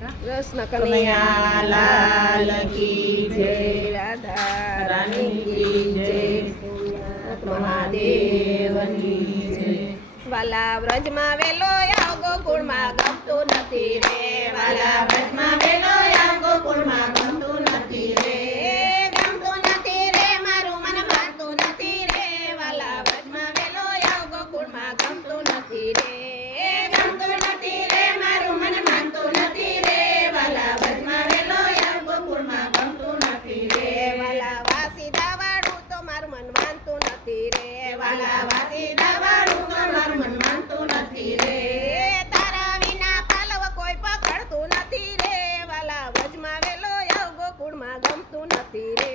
કૃષ્ણ કનૈયા લાલ કી જય, રાધા રાની કી જય, મહાદેવની જય. વાલા વ્રજમાં વેલો આવ ગોકુળમાં ગમતું નથી રે, વાલા વ્રજમાં વેલો આવ ગોકુળમાં ગમતું નથી રે, ગમતું નથી રે, મારું મન માનતું નથી રે, વાલા વ્રજમાં વેલો આવ ગોકુળમાં ગમતું નથી રે, ગમતું નથી રે, મારું મન માનતું નથી રે, વાલા વ્રજમાં વેલો આવ ગોકુળમાં ગમતું નથી રે, વાલા વાસી દાવાડું તો મારું મન માનતું નથી રે, વાલા વાસી દાવાડું તો મારું મન માનતું નથી રે, તારા વિના પાલવ કોઈ પકડતું નથી રે, વાલા વ્રજમાં વેલો આવ ગોકુળમાં ગમતું નથી રે,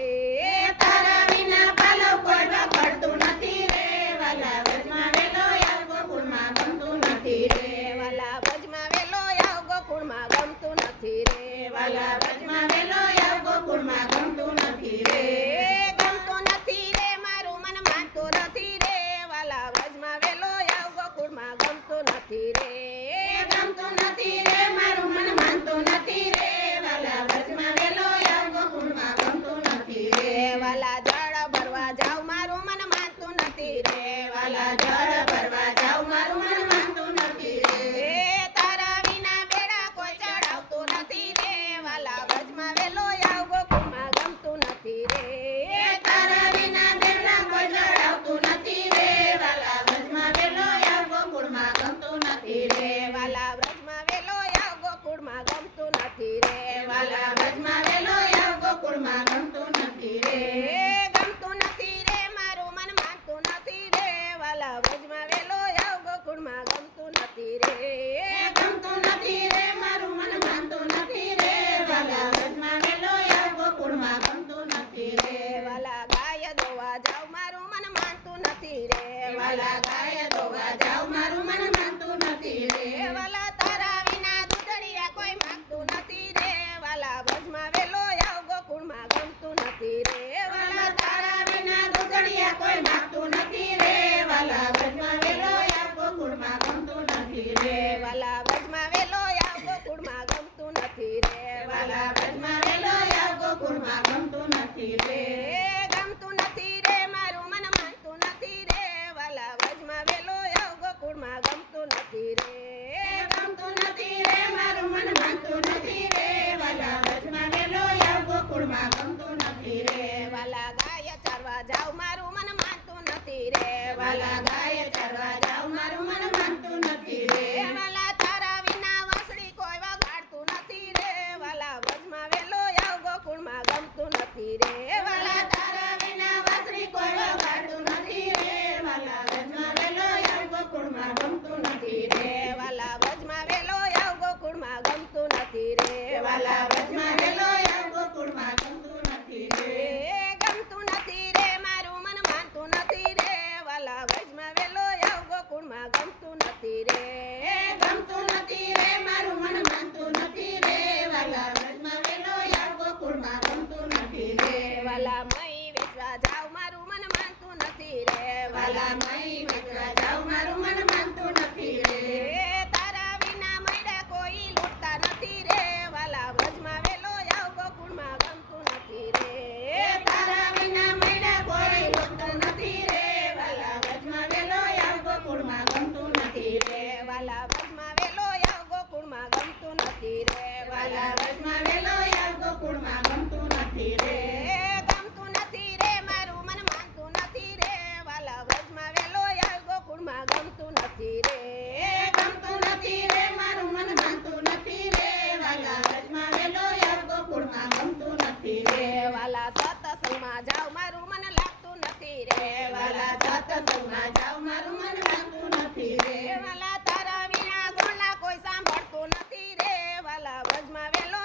તારા વિના પાલવ કોઈ પકડતું નથી રે, વાલા વ્રજમાં વેલો આવ ગોકુળમાં ગમતું નથી રે, વાલા વ્રજમાં વેલો આવ ગોકુળમાં ગમતું નથી રે, વાલા વ્રજમાં વેલો આવ ગોકુળમાં ગમતું નથી રે, ગમતું નથી રે, મારું મન માનતું નથી રે, વાલા વ્રજમાં વેલો આવ ગોકુળમાં ગમતું નથી રે, ગમતું નથી રે, મારું મન માનતું નથી રે, વાલા વ્રજમાં વેલો આવ ગોકુળમાં ગમતું નથી રે, વાલા જળ ભરવા જાવ મારું મન માનતું નથી રે, વાલા જળ ભરવા જાવ મારું મન માનતું નથી રે, તારા વિના બેડા કોઈ ચડાવતું નથી રે, વાલા વ્રજમાં વેલો આવ ગોકુળમાં ગમતું નથી રે, તારા વિના બેડા કોઈ ચડાવતું નથી રે, વાલા વ્રજમાં વેલો આવ ગોકુળમાં ગમતું નથી રે, વાલા વ્રજમાં વેલો આવ ગોકુળમાં ગમતું નથી રે, વાલા વ્રજમાં વેલો આવ ગોકુળમાં ગમતું નથી રે, ગમતું નથી રે, મારું મન માનતું નથી રે, વાલા વ્રજમાં વેલો આવ ગોકુળમાં ગમતું નથી રે, ગમતું નથી રે, મારું મન માનતું નથી રે, વાલા વ્રજમાં વેલો આવ ગોકુળમાં ગમતું નથી રે, વાલા ગાય દોવા જાવ મારું મન માનતું નથી રે, વાલા ગાય દોવા જાવ મારું મન માનતું નથી રે, વાલા તારા વિના દૂધડિયા કોઈ માંગતું નથી રે, વાલા વ્રજમાં વેલો આવ ગોકુળમાં ગમતું નથી રે, વાલા તારા વિના દૂધડિયા કોઈ માંગતું નથી રે, વાલા વ્રજમાં વેલો આવ ગોકુળમાં ગમતું નથી રે, વાલા વ્રજમાં વેલો આવ ગોકુળમાં ગમતું નથી રે, વાલા વ્રજમાં વેલો આવ ગોકુળમાં ગમતું નથી રે, ગમતું નથી રે, મારું મન માનતું નથી રે, વાલા વ્રજમાં વેલો આવ ગોકુળમાં ગમતું નથી રે, ગમતું નથી રે, મારું મન માનતું નથી રે, વાલા વ્રજમાં વેલો આવ ગોકુળમાં ગમતું નથી રે, વાલા ગાય ચરવા જાવ મારું મન માનતું નથી રે, વાલા ગાય ચરવા જાવ મારું મન માનતું નથી રે, વાલા તારા વિના વાંસળી કોઈ વગાડતું નથી રે, વાલા વ્રજમાં વેલો આવ ગોકુળમાં ગમતું નથી રે, વાલા તારા વિના વાંસળી કોઈ વગાડતું નથી રે, વાલા વ્રજમાં વેલો આવ ગોકુળમાં ગમતું નથી રે, વાલા વ્રજમાં વેલો આવ ગોકુળમાં ગમતું નથી રે, વાલા વ્રજમાં વેલો આવ ગોકુળમાં ગમતું નથી રે, ગમતું નથી રે, મારું મન માનતું નથી રે, વાલા વ્રજમાં વેલો આવ ગોકુળમાં ગમતું નથી રે, ગમતું નથી રે, મારું મન માનતું નથી રે, વાલા વ્રજમાં વેલો આવ ગોકુળમાં ગમતું નથી રે, વાલા મઈ વેચવા જાવ મારું મન માનતું નથી રે, વાલા મઈ વેચવા જાવ મારું મન માનતું નથી રે, તારા વિના મૈડા કોઈ લૂંટતા નથી રે, વાલા વ્રજમાં વેલો આવ ગોકુળમાં ગમતું નથી રે, તારા વિના મૈડા કોઈ લૂંટતું નથી રે, વાલા વ્રજમાં વેલો આવ ગોકુળમાં ગમતું નથી રે, વાલા વ્રજમાં વેલો આવ ગોકુળમાં ગમતું નથી રે, વાલા વ્રજમાં વેલો આવ ગોકુળમાં ગમતું નથી રે, ગમતું નથી રે, મારું મન માનતું નથી રે, વાલા વ્રજમાં વેલો આવ ગોકુળમાં ગમતું નથી રે, ગમતું નથી રે, મારું મન માનતું નથી રે, વાલા વ્રજમાં વેલો આવ ગોકુળમાં ગમતું નથી રે, વાલા સત્સંગમાં જાવ મારું મન લાગતું નથી રે, વાલા સત્સંગમાં જાવ મારું મન લાગતું નથી રે, વાલા તારા વિના ગુણના કોઈ સાંભળતું નથી રે, વાલા વ્રજમાં વેલો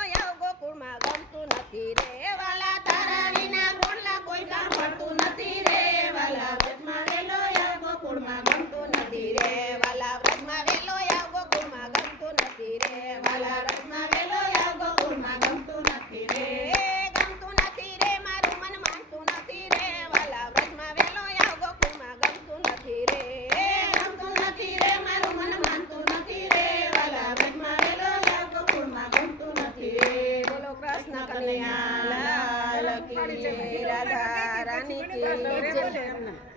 કનૈયા લાલ કી જય. રાધા રાની કી જય.